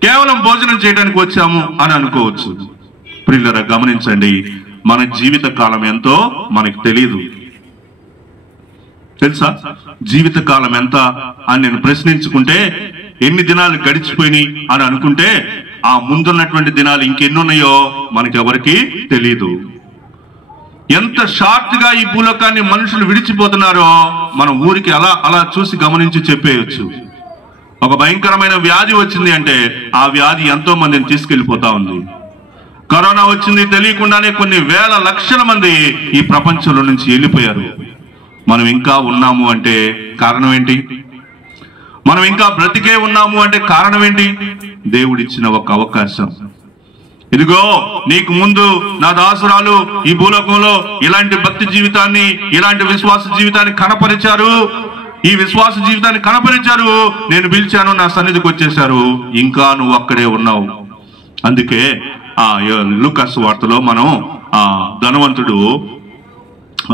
కేవలం భోజనం చేయడానికి వచ్చాము అని అనుకోవచ్చు. ప్రియులారా, గమనించండి, మన జీవిత కాలం ఎంతో మనకు తెలియదు. తెలుసా జీవిత కాలం ఎంత అని నేను ప్రశ్నించుకుంటే, ఎన్ని దినాలు గడిచిపోయినాయి అని అనుకుంటే, ఆ ముందున్నటువంటి దినాలు ఇంకెన్నున్నాయో మనకెవరికి తెలియదు. ఎంత షార్ట్ గా ఈ భూలోకాన్ని మనుషులు విడిచిపోతున్నారో మనం ఊరికి అలా చూసి గమనించి చెప్పేయచ్చు. ఒక భయంకరమైన వ్యాధి వచ్చింది అంటే ఆ వ్యాధి ఎంతో మందిని తీసుకెళ్లిపోతా ఉంది. కరోనా వచ్చింది, తెలియకుండానే కొన్ని వేల లక్షల మంది ఈ ప్రపంచంలో నుంచి వెళ్ళిపోయారు. మనం ఇంకా ఉన్నాము అంటే కారణం ఏంటి? మనం ఇంకా బ్రతికే ఉన్నాము అంటే కారణం ఏంటి? దేవుడిచ్చిన ఒక అవకాశం. ఇదిగో నీకు ముందు నా దాసురాలు ఈ భూలోకంలో ఇలాంటి భక్తి జీవితాన్ని, ఇలాంటి విశ్వాస జీవితాన్ని కనపరిచారు, ఈ విశ్వాస జీవితాన్ని కనపరిచారు, నేను పిలిచాను, నా సన్నిధికి వచ్చేశారు, ఇంకా నువ్వు అక్కడే ఉన్నావు. అందుకే ఆ లూకాసు వార్తలో మనం ఆ ధనవంతుడు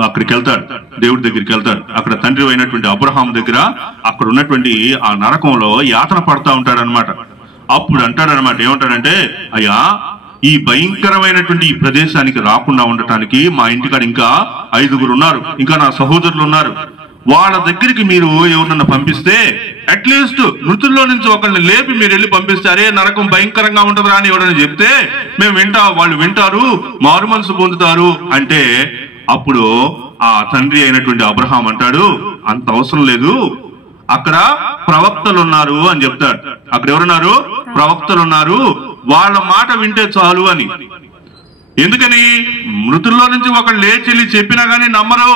అక్కడికి వెళ్తాడు, దేవుడి దగ్గరికి వెళ్తాడు. అక్కడ తండ్రి అయినటువంటి అబ్రహాం దగ్గర అక్కడ ఉన్నటువంటి ఆ నరకంలో యాతన పడతా ఉంటాడనమాట. అప్పుడు అంటాడనమాట, ఏమంటాడంటే, అయ్యా ఈ భయంకరమైనటువంటి ఈ ప్రదేశానికి రాకుండా ఉండటానికి మా ఇంటికాడ ఇంకా 5 ఉన్నారు, ఇంకా నా సహోదరులు ఉన్నారు, వాళ్ళ దగ్గరికి మీరు ఎవరినన్నా పంపిస్తే, అట్లీస్ట్ మృతుల్లో నుంచి ఒకరిని లేపి మీరు వెళ్ళి పంపిస్తారే, నరకం భయంకరంగా ఉంటుందా అని ఎవరైనా చెప్తే వాళ్ళు వింటారు, మారు మనసు పొందుతారు అంటే, అప్పుడు ఆ తండ్రి అయినటువంటి అబ్రహాం అంటాడు, అంత అవసరం లేదు, అక్కడ ప్రవక్తలు ఉన్నారు అని చెప్తాడు. అక్కడ ఎవరున్నారు? ప్రవక్తలు ఉన్నారు, వాళ్ళ మాట వింటే చాలు అని. ఎందుకని? మృతుల్లో నుంచి ఒకళ్ళు లేచెల్లి చెప్పినా గానీ నమ్మరు.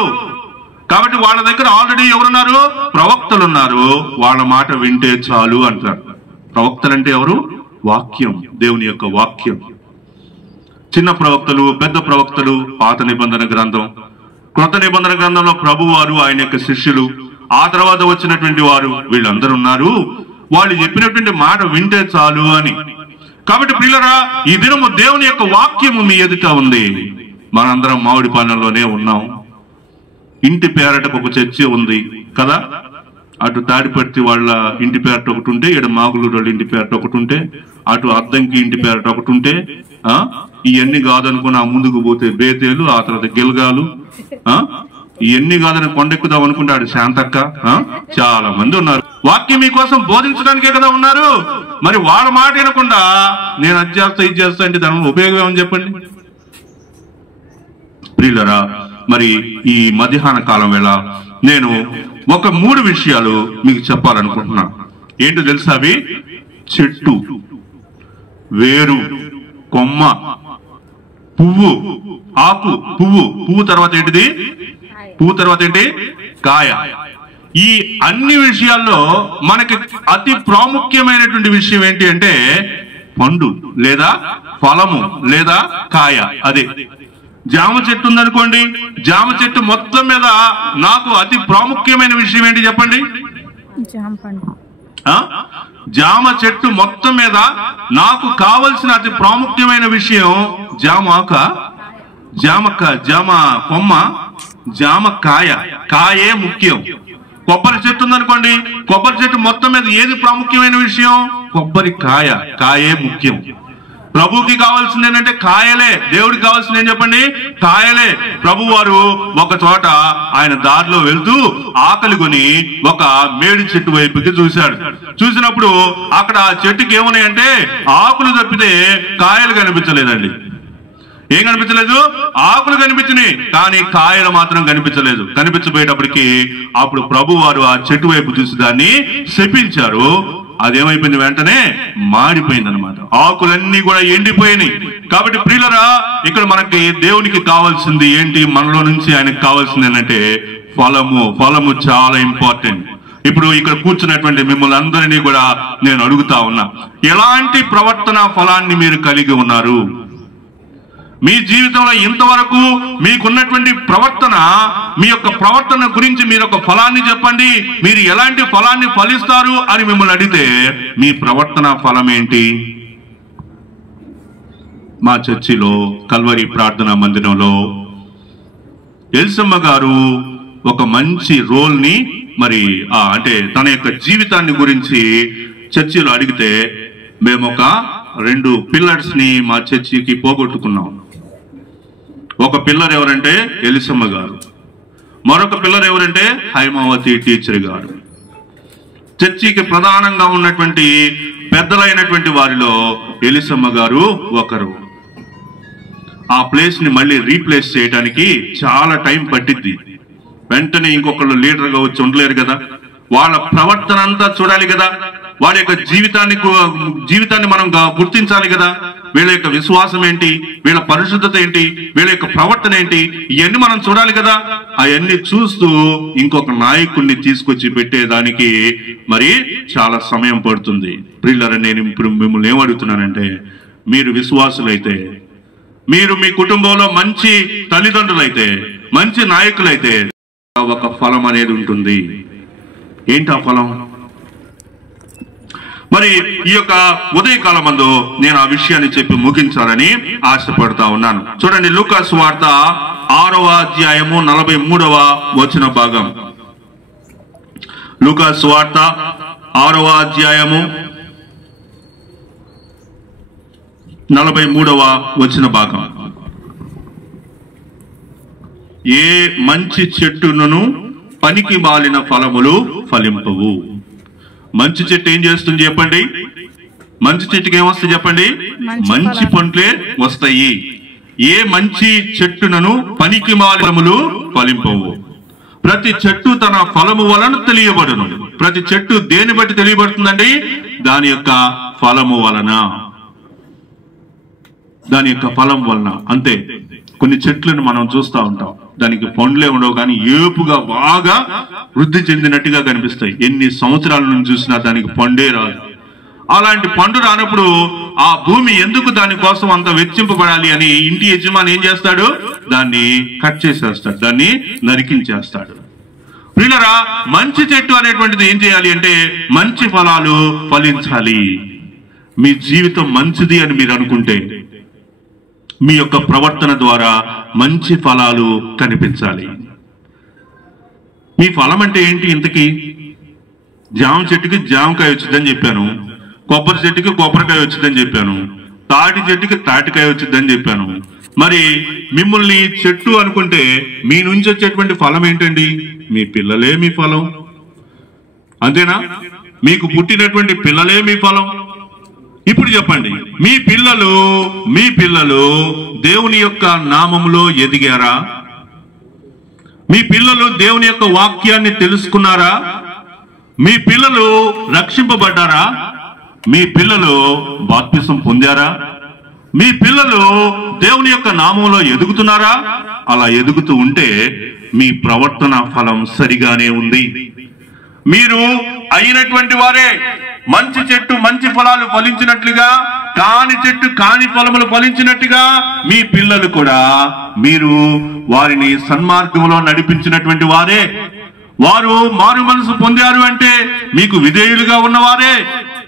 కాబట్టి వాళ్ళ దగ్గర ఆల్రెడీ ఎవరున్నారు? ప్రవక్తలు ఉన్నారు, వాళ్ళ మాట వింటే చాలు అంటారు. ప్రవక్తలంటే ఎవరు? వాక్యం, దేవుని యొక్క వాక్యం. చిన్న ప్రవక్తలు, పెద్ద ప్రవక్తలు, పాత నిబంధన గ్రంథం, క్రొత్త నిబంధన గ్రంథంలో ప్రభువారు, ఆయన యొక్క శిష్యులు, ఆ తర్వాత వచ్చినటువంటి వారు, వీళ్ళందరూ ఉన్నారు, వాళ్ళు చెప్పినటువంటి మాట వింటే చాలు అని. కాబట్టి ప్రియులారా, ఈ దినము దేవుని యొక్క వాక్యము మీ ఎదుట ఉంది. మనందరం మామిడి పాలనలోనే ఉన్నాం. ఇంటి పేరటకు ఒక చర్చి ఉంది కదా, అటు తాడిపత్రి వాళ్ళ ఇంటి పేరట ఒకటి ఉంటే, ఇక్కడ మాగులూరు వాళ్ళ ఇంటి పేరట ఒకటి ఉంటే, అటు అద్దంకి ఇంటి పేరట ఒకటి ఉంటే, ఇవన్నీ కాదనుకుని ఆ ముందుకు పోతే బేతేలు, ఆ తర్వాత గిల్గాలు, ఇవన్నీ కాదని కొండెక్కుదాం అనుకుంటాడు శాంతక్క, చాలా మంది ఉన్నారు. వాక్యం మీకోసం బోధించడానికే కదా ఉన్నారు. మరి వాళ్ళ మాట వినకుండా నేను అది చేస్తా ఇది చేస్తా అంటే దాని ఉపయోగం ఏమని చెప్పండి. ప్రియులరా, మరి ఈ మధ్యాహ్న కాలం వేళ నేను ఒక 3 విషయాలు మీకు చెప్పాలనుకుంటున్నా. ఏంటో తెలుసా అవి? చెట్టు, వేరు, కొమ్మ, పువ్వు, ఆకు, పువ్వు తర్వాత ఏంటిది? పువ్వు తర్వాత ఏంటి? కాయ. ఈ అన్ని విషయాల్లో మనకి అతి ప్రాముఖ్యమైనటువంటి విషయం ఏంటి అంటే పండు లేదా ఫలము లేదా కాయ. అదే జామ చెట్టు ఉందనుకోండి, జామ చెట్టు మొత్తం మీద నాకు అతి ప్రాముఖ్యమైన విషయం ఏంటి చెప్పండి? జామ చెట్టు మొత్తం మీద నాకు కావలసిన అతి ప్రాముఖ్యమైన విషయం జామ ఆక, జామ కొమ్మ, జామ కాయ. కాయే ముఖ్యం. కొబ్బరి చెట్టు ఉందనుకోండి, కొబ్బరి చెట్టు మొత్తం మీద ఏది ప్రాముఖ్యమైన విషయం? కొబ్బరి కాయ. కాయే ముఖ్యం. ప్రభుకి కావాల్సింది ఏంటంటే కాయలే. దేవుడికి కావాల్సింది ఏం చెప్పండి? కాయలే. ప్రభు వారు ఒక చోట ఆయన దారిలో వెళ్తూ ఆకలి కొని ఒక మేడి చెట్టు వైపుకి చూశాడు. చూసినప్పుడు అక్కడ ఆ చెట్టుకి ఏమున్నాయంటే ఆకులు తప్పితే కాయలు కనిపించలేదండి. ఏం కనిపించలేదు? ఆకులు కనిపించినాయి, కానీ కాయలు మాత్రం కనిపించలేదు. కనిపించబోయేటప్పటికి అప్పుడు ప్రభు వారు ఆ చెట్టు వైపు చూసి దాన్ని శపించారు. అదేమైపోయింది, వెంటనే మాడిపోయింది అనమాట. ఆకులన్నీ కూడా ఎండిపోయినాయి. కాబట్టి ప్రియులరా, ఇక్కడ మనకి దేవునికి కావాల్సింది ఏంటి? మనలో నుంచి ఆయనకు కావాల్సింది ఏంటంటే ఫలము. ఫలము చాలా ఇంపార్టెంట్. ఇప్పుడు ఇక్కడ కూర్చున్నటువంటి మిమ్మల్ని అందరినీ కూడా నేను అడుగుతా ఉన్నా, ఎలాంటి ప్రవర్తన ఫలాన్ని మీరు కలిగి ఉన్నారు? మీ జీవితంలో ఇంతవరకు మీకున్నటువంటి ప్రవర్తన, మీ యొక్క ప్రవర్తన గురించి మీరు ఒక ఫలాన్ని చెప్పండి, మీరు ఎలాంటి ఫలాన్ని ఫలిస్తారు అని మిమ్మల్ని అడిగితే మీ ప్రవర్తన ఫలం ఏంటి? మా చర్చిలో కల్వరి ప్రార్థనా మందిరంలో ఎలిసమ్మ గారు ఒక మంచి రోల్ ని మరి అంటే తన యొక్క జీవితాన్ని గురించి చర్చిలో అడిగితే మేము ఒక 2 పిల్లర్స్ ని మా చర్చికి పోగొట్టుకున్నాం. ఒక పిల్లర్ ఎవరంటే ఎలిసమ్మ గారు, మరొక పిల్లర్ ఎవరంటే హైమావతి టీచర్ గారు. చర్చికి ప్రధానంగా ఉన్నటువంటి పెద్దలైనటువంటి వారిలో ఎలిసమ్మ గారు ఒకరు. ఆ ప్లేస్ ని మళ్ళీ రీప్లేస్ చేయడానికి చాలా టైం పట్టిద్ది. వెంటనే ఇంకొకళ్ళు లీడర్ గా వచ్చి ఉండలేరు కదా, వాళ్ళ ప్రవర్తన అంతా చూడాలి కదా, వాళ్ళ యొక్క జీవితాన్ని మనం గుర్తించాలి కదా. వీళ్ళ యొక్క విశ్వాసం ఏంటి, వీళ్ళ పరిశుద్ధత ఏంటి, వీళ్ళ యొక్క ప్రవర్తన ఏంటి, ఇవన్నీ మనం చూడాలి కదా. అవన్నీ చూస్తూ ఇంకొక నాయకుడిని తీసుకొచ్చి పెట్టేదానికి మరి చాలా సమయం పడుతుంది. ప్రియులారా, నేను ఇప్పుడు మిమ్మల్ని ఏమడుగుతున్నానంటే, మీరు విశ్వాసులైతే, మీరు మీ కుటుంబంలో మంచి తల్లిదండ్రులైతే, మంచి నాయకులైతే ఒక ఫలం అనేది ఉంటుంది. ఏంటి ఆ ఫలం? మరి ఈ యొక్క ఉదయకాలం మందు నేను ఆ విషయాన్ని చెప్పి ముగించాలని ఆశపడతా ఉన్నాను. చూడండి, లూకా సువార్త 6వ అధ్యాయము 43వ వచన భాగం. లూకా సువార్త 6వ అధ్యాయము 43వ వచన భాగం. ఏ మంచి చెట్టును పనికి మాలిన ఫలములు ఫలింపవు. మంచి చెట్టు ఏం చేస్తుంది చెప్పండి? మంచి చెట్టుకి ఏమొస్తాయి చెప్పండి? మంచి పండ్లే వస్తాయి. ఏ మంచి చెట్టునను పనికి మాలిన ఫలములు ఫలింపవు. ప్రతి చెట్టు తన ఫలము వలన తెలియబడును. ప్రతి చెట్టు దేని బట్టి తెలియబడుతుందండి? దాని యొక్క ఫలము వలన, దాని యొక్క ఫలం వలన. అంతే. కొన్ని చెట్లను మనం చూస్తూ ఉంటాం, దానికి పండ్లే ఉండవు, కానీ ఏపుగా బాగా వృద్ధి చెందినట్టుగా కనిపిస్తాయి. ఎన్ని సంవత్సరాల నుంచి చూసినా దానికి పండే రాదు. అలాంటి పండు రానప్పుడు ఆ భూమి ఎందుకు దానికోసం అంత వెచ్చింపబడాలి అని ఇంటి యజమాని ఏం చేస్తాడు? దాన్ని కట్ చేసేస్తాడు, దాన్ని నరికించేస్తాడు. ప్రియులరా, మంచి చెట్టు అనేటువంటిది ఏం చేయాలి అంటే మంచి ఫలాలు ఫలించాలి. మీ జీవితం మంచిది అని మీరు అనుకుంటే మీ యొక్క ప్రవర్తన ద్వారా మంచి ఫలాలు కనిపించాలి. మీ ఫలం అంటే ఏంటి? ఇంతకీ జామ చెట్టుకి జామకాయ వచ్చిందని చెప్పాను, కొబ్బరి చెట్టుకి కొబ్బరికాయ వచ్చిందని చెప్పాను, తాటి చెట్టుకి తాటికాయ వచ్చిందని చెప్పాను. మరి మిమ్మల్ని చెట్టు అనుకుంటే మీ నుంచి వచ్చేటువంటి ఫలం ఏంటండి? మీ పిల్లలే మీ ఫలం. అంతేనా? మీకు పుట్టినటువంటి పిల్లలే మీ ఫలం. ఇప్పుడు చెప్పండి, మీ పిల్లలు దేవుని యొక్క నామములో ఎదిగారా? మీ పిల్లలు దేవుని యొక్క వాక్యాన్ని తెలుసుకున్నారా? మీ పిల్లలు రక్షింపబడ్డారా? మీ పిల్లలు బాప్తిసం పొందారా? మీ పిల్లలు దేవుని యొక్క నామంలో ఎదుగుతున్నారా? అలా ఎదుగుతూ ఉంటే మీ ప్రవర్తన ఫలం సరిగానే ఉంది. మీరు అయినటువంటి వారే. మంచి చెట్టు మంచి ఫలాలు ఫలించినట్లుగా, కాని చెట్టు కాని ఫలములు ఫలించినట్టుగా మీ పిల్లలు కూడా మీరు వారిని సన్మార్గంలో నడిపించినటువంటి వారే. వారు మారు మనసు పొందారు అంటే మీకు విధేయులుగా ఉన్నవారే.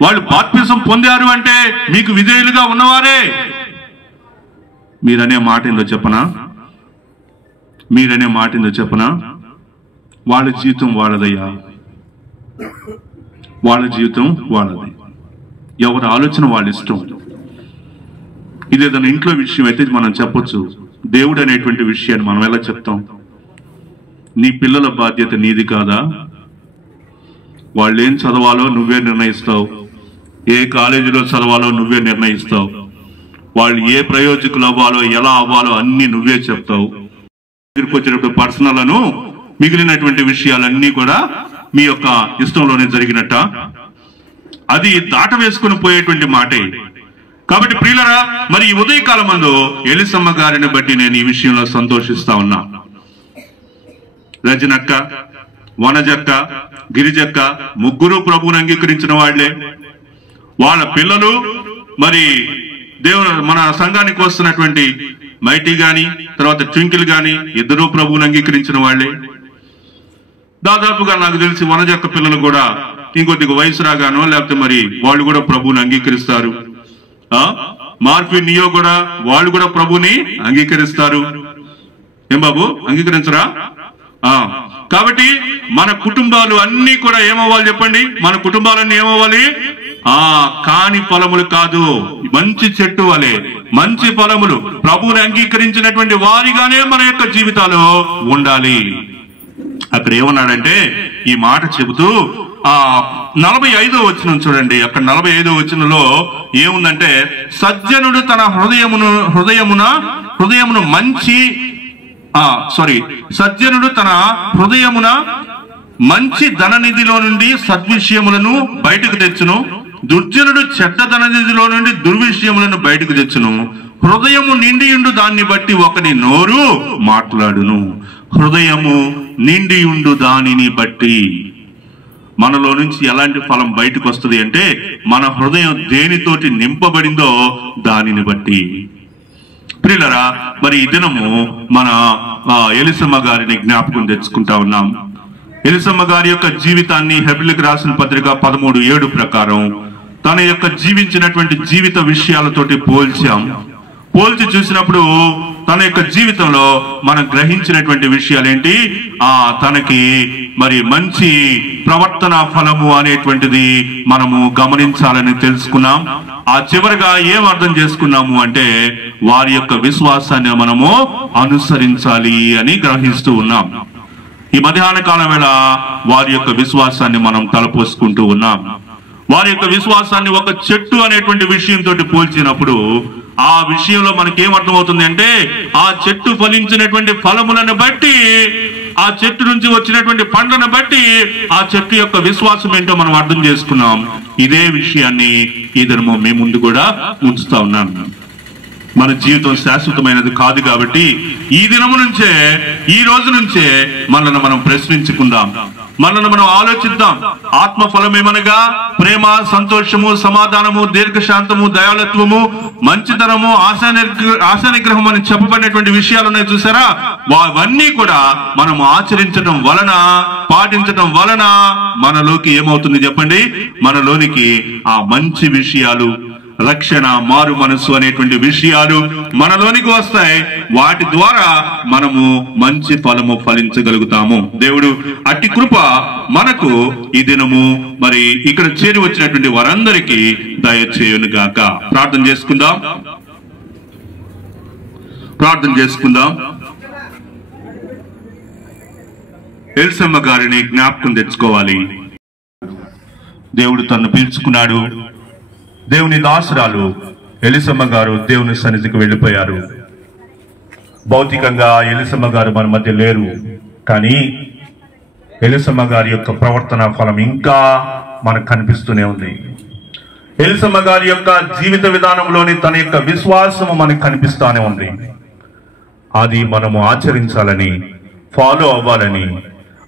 వాళ్ళు బాప్తిసం పొందారు అంటే మీకు విధేయులుగా ఉన్నవారే. మీరనే మాట ఏందో చెప్పనా? వాళ్ళ జీవితం వాళ్ళదయ్యా, వాళ్ళ జీవితం వాళ్ళది. ఎవరి ఆలోచన వాళ్ళ ఇష్టం. ఇదేదైనా ఇంట్లో విషయం అయితే మనం చెప్పొచ్చు. దేవుడు అనేటువంటి విషయాన్ని మనం ఎలా చెప్తాం? నీ పిల్లల బాధ్యత నీది కాదా? వాళ్ళు ఏం చదవాలో నువ్వే నిర్ణయిస్తావు, ఏ కాలేజీలో చదవాలో నువ్వే నిర్ణయిస్తావు, వాళ్ళు ఏ ప్రయోజకులు అవ్వాలో ఎలా అవ్వాలో అన్ని నువ్వే చెప్తావు. దగ్గరికి వచ్చినప్పుడు పర్సనల్ను మిగిలినటువంటి విషయాలన్నీ కూడా మీ యొక్క ఇష్టంలోనే జరిగినట్ట. అది దాట వేసుకుని పోయేటువంటి మాటే. కాబట్టి ప్రియులరా, మరి ఈ ఉదయకాలమందు ఎలిసమ్మ గారిని బట్టి నేను ఈ విషయంలో సంతోషిస్తా ఉన్నా. రజనక్క, వనజక్క, గిరిజక్క ముగ్గురు ప్రభువుని అంగీకరించిన వాళ్లే. వాళ్ళ పిల్లలు మరి దేవుడు మన సంఘానికి వస్తున్నటువంటి మైటీ గాని తర్వాత ట్వింకిల్ గాని ఇద్దరు ప్రభువుని అంగీకరించిన వాళ్లే. దాదాపుగా నాకు తెలిసి వనజక్క పిల్లలు కూడా ఇంకొద్దిగా వయసు రాగానో లేకపోతే మరి వాళ్ళు కూడా ప్రభువుని అంగీకరిస్తారు. మార్ఫీ నియో కూడా వాళ్ళు కూడా ప్రభుని అంగీకరిస్తారు. ఏం బాబు, అంగీకరించరా? కాబట్టి మన కుటుంబాలు అన్ని కూడా ఏమవ్వాలి చెప్పండి? మన కుటుంబాలన్నీ ఏమవ్వాలి? కాని ఫలములు కాదు, మంచి చెట్టు వలె మంచి ఫలములు ప్రభువుని అంగీకరించినటువంటి వారిగానే మన యొక్క జీవితాలు ఉండాలి. అక్కడ ఏమన్నాడంటే ఈ మాట చెబుతూ 45వ వచనం చూడండి. అక్కడ 45వ వచనంలో ఏముందంటే, సజ్జనుడు తన హృదయమున సజ్జనుడు తన హృదయమున మంచి ధననిధిలో నుండి సద్విషయములను బయటకు తెచ్చును, దుర్జనుడు చెడ్డ ధననిధిలో నుండి దుర్విషయములను బయటకు తెచ్చును. హృదయము నిండియుండు దాన్ని బట్టి ఒకని నోరు మాట్లాడును. హృదయము నిండియుండు దానిని బట్టి మనలో నుంచి ఎలాంటి ఫలం బయటకు వస్తుంది అంటే, మన హృదయం దేనితోటి నింపబడిందో దానిని బట్టి. ప్రియులరా, మరి ఈ దినము మన ఎలిసమ్మ గారిని జ్ఞాపకం తెచ్చుకుంటా ఉన్నాం. ఎలిసమ్మ గారి యొక్క జీవితాన్ని హెబ్రీయులకు రాసిన పత్రిక 13:7 ప్రకారం తన యొక్క జీవించినటువంటి జీవిత విషయాలతోటి పోల్చి చూసినప్పుడు తన యొక్క జీవితంలో మనం గ్రహించినటువంటి విషయాలు ఏంటి? తనకి మరి మంచి ప్రవర్తన ఫలము అనేటువంటిది మనము గమనించాలని తెలుసుకున్నాం. చివరిగా ఏం అర్థం చేసుకున్నాము అంటే, వారి యొక్క విశ్వాసాన్ని మనము అనుసరించాలి అని గ్రహిస్తూ ఉన్నాం. ఈ మధ్యాహ్న కాలం వేళ వారి యొక్క విశ్వాసాన్ని మనం తలపోసుకుంటూ ఉన్నాం. వారి యొక్క విశ్వాసాన్ని ఒక చెట్టు అనేటువంటి విషయంతో పోల్చినప్పుడు ఆ విషయంలో మనకేమర్థమవుతుంది అంటే, ఆ చెట్టు ఫలించినటువంటి ఫలములను బట్టి, ఆ చెట్టు నుంచి వచ్చినటువంటి పండ్లను బట్టి ఆ చెట్టు యొక్క విశ్వాసం ఏంటో మనం అర్థం చేసుకున్నాం. ఇదే విషయాన్ని ఈ దినము మీ ముందు కూడా ఉంచుతా ఉన్నాను. మన జీవితం శాశ్వతమైనది కాదు కాబట్టి ఈ దినము నుంచే, ఈ రోజు నుంచే మనల్ని మనం ప్రశ్నించుకుందాం, మనల్ని మనం ఆలోచిద్దాం. ఆత్మ ఫలమేమనగా ప్రేమ, సంతోషము, సమాధానము, దీర్ఘశాంతము, దయాళత్వము, మంచితనము, ఆశానిగ్రహం అని చెప్పబడినటువంటి విషయాలు ఉన్నాయి చూసారా? అవన్నీ కూడా మనం ఆచరించడం వలన, పాటించడం వలన మనలోకి ఏమవుతుంది చెప్పండి? మనలోనికి ఆ మంచి విషయాలు, రక్షణ, మారు మనసు అనేటువంటి విషయాలు మనలోనికి వస్తాయి. వాటి ద్వారా మనము మంచి ఫలము ఫలించగలుగుతాము. దేవుడు అట్టి కృప మనకు ఈ దినము మరి ఇక్కడ చేరి వచ్చినటువంటి వారందరికీ దయచేయును గాక. ప్రార్థన చేసుకుందాం. ఎలిసమ్మ గారిని జ్ఞాపకం తెచ్చుకోవాలి. దేవుడు తనను పిలుచుకున్నాడు. దేవుని దాసురాలు ఎలిసమ్మ గారు దేవుని సన్నిధికి వెళ్ళిపోయారు. భౌతికంగా ఎలిసమ్మ గారు మన మధ్య లేరు, కానీ ఎలిసమ్మ గారి యొక్క ప్రవర్తన ఫలం ఇంకా మనకు కనిపిస్తూనే ఉంది. ఎలిసమ్మ గారి యొక్క జీవిత విధానంలోని తన యొక్క విశ్వాసము మనకు కనిపిస్తూనే ఉంది. అది మనము ఆచరించాలని, ఫాలో అవ్వాలని,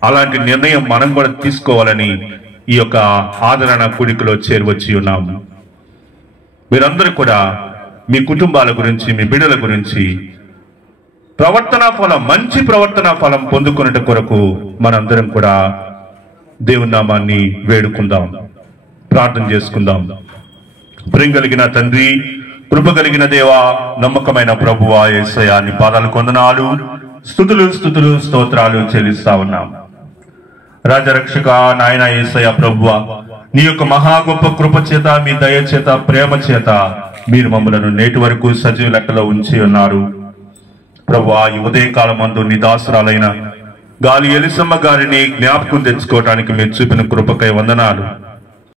అలాంటి నిర్ణయం మనం కూడా తీసుకోవాలని ఈ యొక్క ఆదరణ కూడికలో చేరువచ్చి ఉన్నాము. మీరందరూ కూడా మీ కుటుంబాల గురించి, మీ బిడ్డల గురించి ప్రవర్తన ఫలం, మంచి ప్రవర్తన ఫలం పొందుకునేట కొరకు మనందరం కూడా దేవుని నామాన్ని వేడుకుందాం, ప్రార్థన చేసుకుందాం. ప్రేమ కలిగిన తండ్రి, కృప కలిగిన దేవా, నమ్మకమైన ప్రభువా యేసయ్యా, నీ పాదాలకు వందనాలు, స్తుతులు స్తోత్రాలు చెల్లిస్తా ఉన్నాం. రాజరక్షక నాయన యేసయ్యా ప్రభువా, నీ యొక్క మహా గొప్ప కృప చేత, మీ దయ చేత, ప్రేమ చేత మీరు మమ్మలను నేటి వరకు సజీవ లెక్కలో ఉంచి ఉన్నారు. ప్రభువా, ఈ ఉదయకాలమందు నీ దాసురాలైన గాలి ఎలిసమ్మ గారిని జ్ఞాపకం తెచ్చుకోవడానికి మీరు చూపిన కృపకై వందనాలు.